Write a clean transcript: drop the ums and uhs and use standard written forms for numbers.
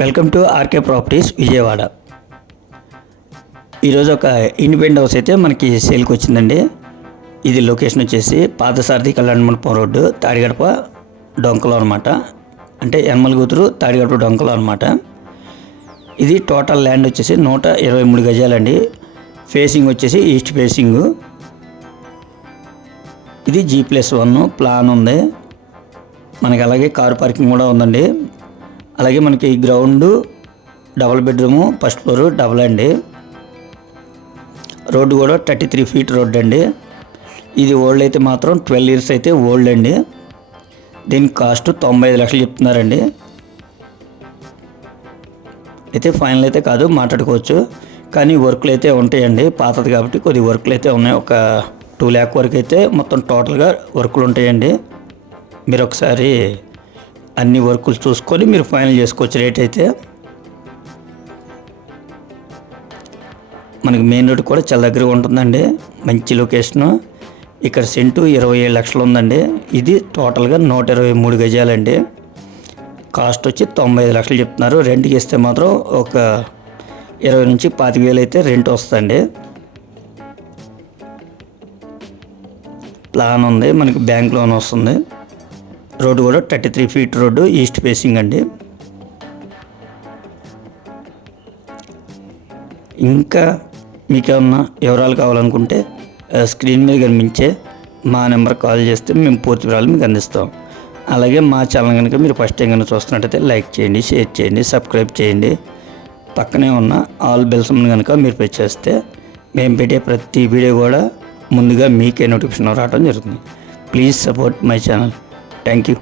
Welcome to RK properties Vijayawada. ఈరోజు ఒక independent house అయితే మనకి సేల్కి వచ్చిందండి. ఇది లొకేషన్ వచ్చేసి పాతసారథి కళ్యాణ మండపం రోడ్డు, తాడిగడప డొంకలో అనమాట. అంటే యనమలగుతురు తాడిగడప డొంకలో అనమాట. ఇది టోటల్ ల్యాండ్ వచ్చేసి 123 గజాలండి. ఫేసింగ్ వచ్చేసి ఈస్ట్ ఫేసింగ్. ఇది G+1 ప్లాన్ ఉంది మనకి. అలాగే కార్ పార్కింగ్ కూడా ఉందండి. అలాగే మనకి ground, double bedroom, first floor double అండి. రోడ్డు కూడా 33 ఫీట్ రోడ్డు అండి. ఇది ఓల్డ్ అయితే మాత్రం 12 ఇయర్స్ అయితే ఓల్డ్ అండి. దీని కాస్ట్ 95 లక్షలు చెప్తున్నారండి. అయితే ఫైనల్ అయితే కాదు, మాట్లాడుకోవచ్చు. కానీ వర్క్లు అయితే ఉంటాయండి, పాతది కాబట్టి కొద్ది వర్క్లు అయితే ఉన్నాయి. ఒక 2 lakh వరకు అయితే మొత్తం టోటల్గా వర్కులు ఉంటాయండి. మీరు ఒకసారి అన్ని వర్కులు చూసుకొని మీరు ఫైనల్ చేసుకోవచ్చు రేట్ అయితే. మనకి మెయిన్ రోడ్ కూడా చాలా దగ్గరగా ఉంటుందండి, మంచి లొకేషను. ఇక్కడ సెంటు 27 లక్షలు ఉందండి. ఇది టోటల్గా 123 గజాలండి. కాస్ట్ వచ్చి 95 లక్షలు చెప్తున్నారు. రెంట్కి ఇస్తే మాత్రం ఒక 20 నుంచి 25,000 అయితే రెంట్ వస్తుందండి. ప్లాన్ ఉంది మనకి, బ్యాంక్ లోన్ వస్తుంది. రోడ్డు కూడా 33 ఫీట్ రోడ్డు, ఈస్ట్ ఫేసింగ్ అండి. ఇంకా మీకేమన్నా వివరాలు కావాలనుకుంటే స్క్రీన్ మీద కనిపించే మా నెంబర్ కాల్ చేస్తే మేము పూర్తి వివరాలు మీకు అందిస్తాం. అలాగే మా ఛానల్ కనుక మీరు ఫస్ట్ టైం కనుక చూస్తున్నట్టయితే లైక్ చేయండి, షేర్ చేయండి, సబ్స్క్రైబ్ చేయండి. పక్కనే ఉన్న ఆల్ బెల్స్ కనుక మీరు ప్రెస్ చేస్తే మేము పెట్టే ప్రతి వీడియో కూడా ముందుగా మీకే నోటిఫికేషన్ రావడం జరుగుతుంది. Please support my channel. Thank you.